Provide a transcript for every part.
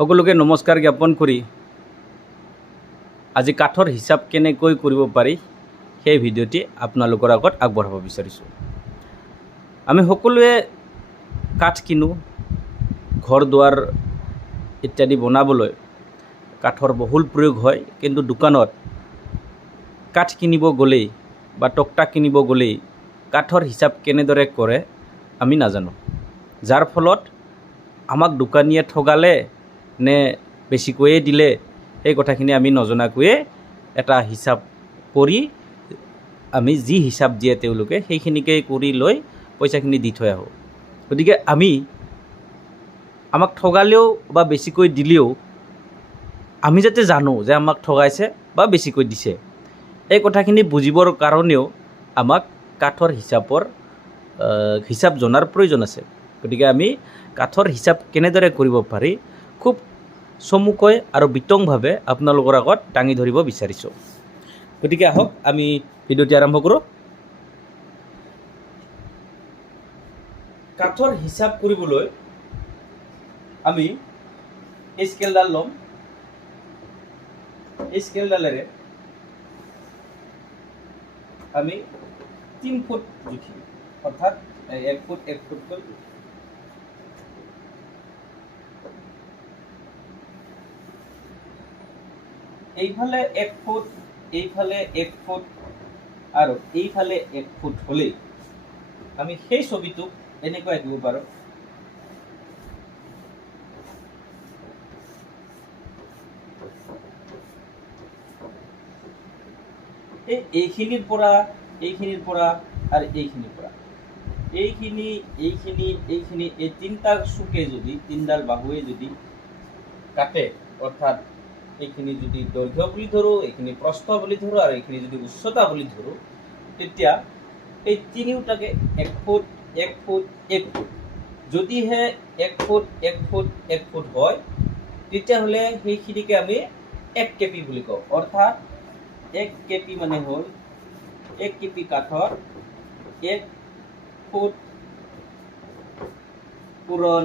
সকলোকে নমস্কাৰ জ্ঞাপন কৰি আজি কাঠৰ হিচাপ কেনেকৈ কৰিব পাৰি সেই ভিডিঅ'টি আপোনালোকৰ আগত আগবঢ়াব বিচাৰিছোঁ। আমি সকলোৱে কাঠ কিনো, ঘৰ দুৱাৰ ইত্যাদি বনাবলৈ কাঠৰ বহুল প্ৰয়োগ হয়, কিন্তু দোকানত কাঠ কিনিব গ'লেই বা তক্তা কিনিব গ'লেই কাঠৰ হিচাপ কেনেদৰে কৰে আমি নাজানো, যাৰ ফলত আমাক দোকানীয়ে ঠগালে নে বেছিকৈয়ে দিলে এই কথাখিনি আমি নজনাকৈয়ে এটা হিচাপ কৰি আমি যি হিচাপ দিয়ে তেওঁলোকে সেইখিনিকে কৰি লৈ পইচাখিনি দি থৈ আহোঁ। গতিকে আমাক ঠগালেও বা বেছিকৈ দিলেও আমি যাতে জানো যে আমাক ঠগাইছে বা বেছিকৈ দিছে, এই কথাখিনি বুজিবৰ কাৰণেও আমাক কাঠৰ হিচাপ জনাৰ প্ৰয়োজন আছে। গতিকে আমি কাঠৰ হিচাপ কেনেদৰে কৰিব পাৰি খুব চমুকৈ আৰু বিতংভাৱে আপোনালোকৰ আগত দাঙি ধৰিব বিচাৰিছোঁ। গতিকে আহক আমি ভিডিঅ'টি আৰম্ভ কৰোঁ। কাঠৰ হিচাপ কৰিবলৈ আমি এই স্কেলডাল ল'ম। এই স্কেলডালেৰে আমি 3 ফুট জুখিম, অৰ্থাৎ 1 ফুট 1 ফুটকৈ এইফালে 1 ফুট, এইফালে 1 ফুট আৰু এইফালে 1 ফুট হ'লেই আমি সেই ছবিটোক এনেকৈ আঁকিব পাৰোঁ। এইখিনিৰ পৰা আৰু এইখিনিৰ পৰা এইখিনি এই তিনিটা চুকে যদি, তিনিডাল বাহুৱে যদি কাটে, অৰ্থাৎ এইখিনি যদি দৈৰ্ঘ্য বুলি ধৰোঁ, এইখিনি প্ৰস্থ বুলি ধৰোঁ আৰু এইখিনি যদি উচ্চতা বুলি ধৰোঁ, তেতিয়া এই তিনিওটাকে 1 ফুট 1 ফুট 1 ফুট, যদিহে 1 ফুট 1 ফুট 1 ফুট হয় তেতিয়াহ'লে সেইখিনিকে আমি 1 কেপি বুলি কওঁ। অৰ্থাৎ 1 কেপি মানে হ'ল 1 কেপি কাঠৰ 1 ফুট পূৰণ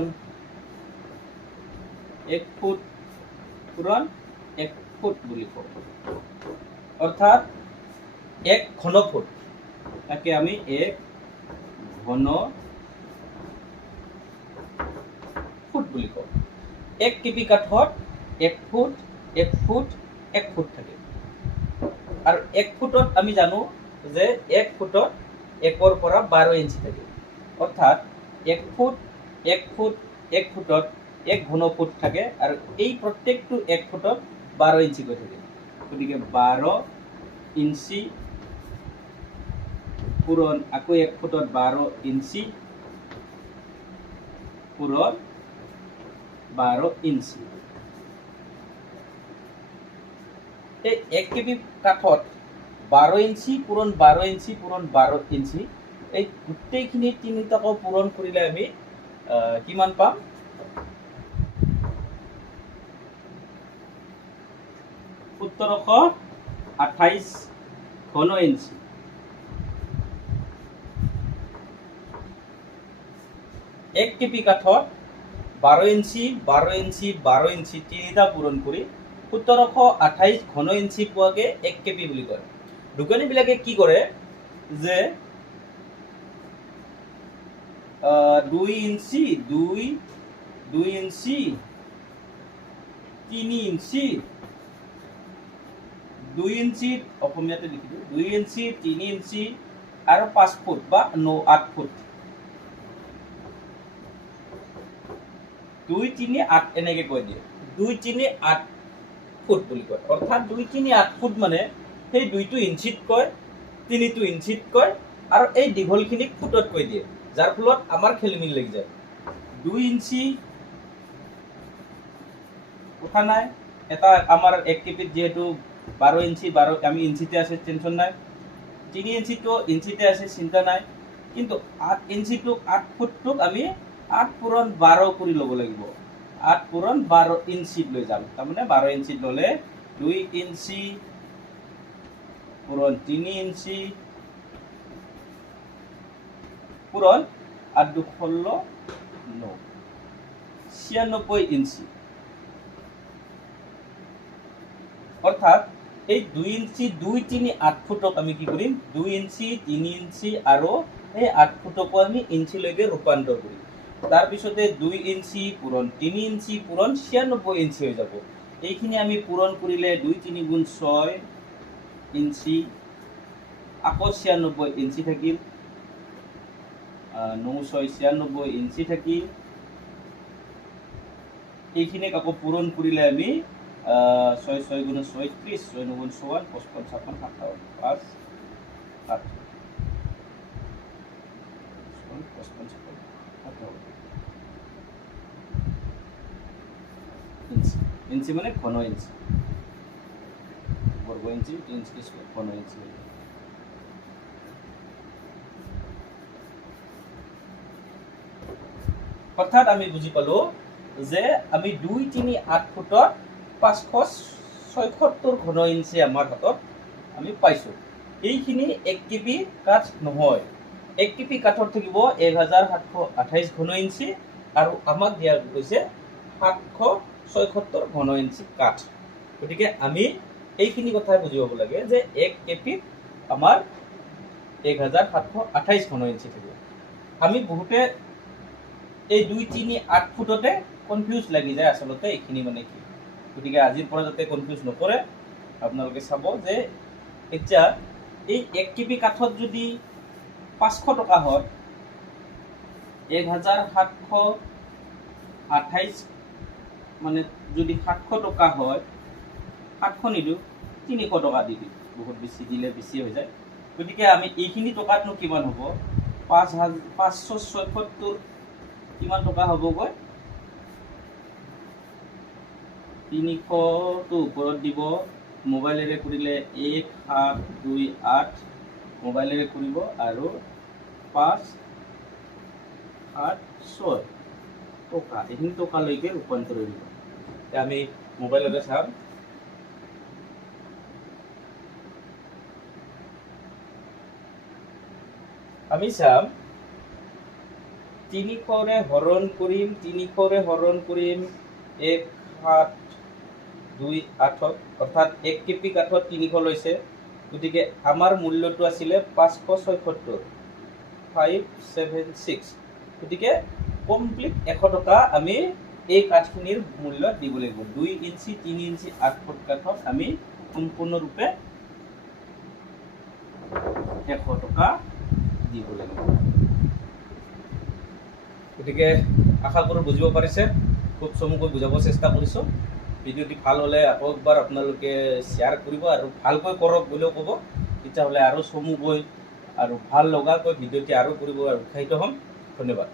1 ফুট পূৰণ 1 ফুট বুলি কওঁ। অৰ্থাৎ 1 ঘন ফুট, তাকে আমি 1 ঘন ফুট বুলি কওঁ। 1 কেপি কাঠত 1 ফুট 1 ফুট 1 ফুট থাকে। আৰু 1 ফুটত আমি জানো যে 1 ফুটত 1ৰ পৰা 12 ইঞ্চি থাকে। অৰ্থাৎ 1 ফুট 1 ফুট 1 ফুটত 1 ঘন ফুট থাকে আৰু এই প্ৰত্যেকটো 1 ফুটত 12 ইঞ্চিকৈ থাকে। গতিকে 12 ইঞ্চি পূৰণ আকৌ 1 ফুটত 12 ইঞ্চি পূৰণ 12 ইঞ্চি। এই 1 কেপি কাঠত 12 ইঞ্চি পূৰণ 12 ইঞ্চি পূৰণ 12 ইঞ্চি, এই গোটেইখিনি তিনিটাকো পূৰণ কৰিলে আমি কিমান পাম? 1728 ঘন ইঞ্চি। এক কেপি কাঠত 12 ইঞ্চি 12 ইঞ্চি 12 ইঞ্চি তিনিটা পূৰণ কৰি 1728 ঘন ইঞ্চি পোৱাকে 1 কেপি বুলি কয়। দোকানীবিলাকে কি কৰে যে 2 ইঞ্চি 2 ইঞ্চি 3 ইঞ্চি 2 ইঞ্চি অসমীয়াতে লিখি দিওঁ, 2 ইঞ্চি 3 ইঞ্চি আৰু 5 ফুট বা 8 ফুট, 2 3 8 এনেকে কৈ দিয়ে। 2 3 8 ফুট বুলি কয়। অৰ্থাৎ 2 3 8 ফুট মানে সেই 2টো ইঞ্চিত কয়, 3টো ইঞ্চিত কয় আৰু এই দীঘলখিনিক ফুটত কৈ দিয়ে, যাৰ ফলত আমাৰ খেলিমেলি লাগি যায়। 2 ইঞ্চি কথা নাই, এটা আমাৰ 1 কেপিত যিহেতু 12 ইঞ্চি 12 আমি ইঞ্চিতে আছে, টেনশ্যন নাই। 3 ইঞ্চিটো ইঞ্চিতে আছে, চিন্তা নাই। কিন্তু 8 ইঞ্চিটোক 8 ফুটটোক আমি 8 পূৰণ 12 কৰি ল'ব লাগিব। 8 পূৰণ 12 ইঞ্চিত লৈ যাম। তাৰমানে 12 ইঞ্চিত ল'লে 2 ইঞ্চি পূৰণ 3 ইঞ্চি পূৰণ 8 2 16 96 ইঞ্চি। অৰ্থাৎ এই 2 ইঞ্চি 2, 3, 8 ফুটক আমি কি কৰিম 2 ইঞ্চি 3 ইঞ্চি আৰু এই 8 ফুটকো আমি ইঞ্চিলৈকে ৰূপান্তৰ কৰিম। তাৰপিছতে 2 ইঞ্চি পূৰণ 3 ইঞ্চি পূৰণ 96 ইঞ্চি হৈ যাব। এইখিনি আমি পূৰণ কৰিলে 2, 3 গুণ 6 ইঞ্চি আকৌ 96 ইঞ্চি থাকিল 9, 6, 96 ইঞ্চি থাকিল। এইখিনিক আকৌ পূৰণ কৰিলে আমি 6, 6 গুণ 36 6, 9 গুণ 54 55 56 5 7 ইঞ্চি মানে ঘন ইঞ্চি বর্গ ইঞ্চি ইঞ্চি ঘন ইঞ্চি। অর্থাৎ আমি বুঝি পালো যে আমি 2, 3, 8 ফুটত 576 ঘন ইঞ্চি আমাৰ হাতত আমি পাইছো। এইখিনি 1 কেপি কাঠ নহয়, 1 কেপি কাঠত থাকিব 1728 ঘন ইঞ্চি আৰু আমাক দিয়া গৈছে 776 ঘন ইঞ্চি কাঠ। গতিকে আমি এইখিনি কথাই বুজি পাব লাগে যে 1 কেপিত আমাৰ 1728 ঘন ইঞ্চি থাকিব। আমি বহুতে এই 2, 3, 8 ফুটতে কনফিউজ লাগি যায় আচলতে এইখিনি মানে কি। গতিকে আজিৰ পৰা যাতে কনফিউজ নকৰে আপোনালোকে চাব যে এতিয়া এই 1 কেপি কাঠত যদি 500 টকা হয় 1728 মানে যদি 700 টকা হয় 700 নিদিওঁ 300 টকা দি দিওঁ, বহুত বেছি দিলে বেছি হৈ যায়। গতিকে আমি এইখিনি টকাতনো কিমান হ'ব 576 কিমান টকা হ'বগৈ 300টো ওপৰত দিব। মোবাইলেৰে কৰিলে 1728 মোবাইলেৰে কৰিব আৰু 576 টকা এইখিনি টকালৈকে ৰূপান্তৰ কৰিব। আমি মোবাইলতে চাম আমি চাম 300ৰে হৰণ কৰিম 300ৰে হৰণ কৰিম 1728 অৰ্থাৎ 1 কেপি কাঠত 300 লৈছে। গতিকে আমাৰ মূল্যটো আছিলে 576 576। গতিকে কমপ্লিট 100 টকা আমি এই কাঠখিনিৰ মূল্য দিব লাগিব। 2 ইঞ্চি 3 ইঞ্চি 8 ফুট কাঠত আমি সম্পূৰ্ণৰূপে 100 টকা দিব লাগিব। গতিকে আশা কৰোঁ বুজিব পাৰিছে, খুব চমুকৈ বুজাব চেষ্টা কৰিছোঁ। ভিডিঅ'টি ভাল হ'লে আকৌ একবাৰ আপোনালোকে শ্বেয়াৰ কৰিব আৰু ভালকৈ কৰক বুলিও ক'ব, তেতিয়াহ'লে আৰু চমুকৈ আৰু ভাল লগাকৈ ভিডিঅ'টি আৰু কৰিব আৰু উৎসাহিত হ'ম। ধন্যবাদ।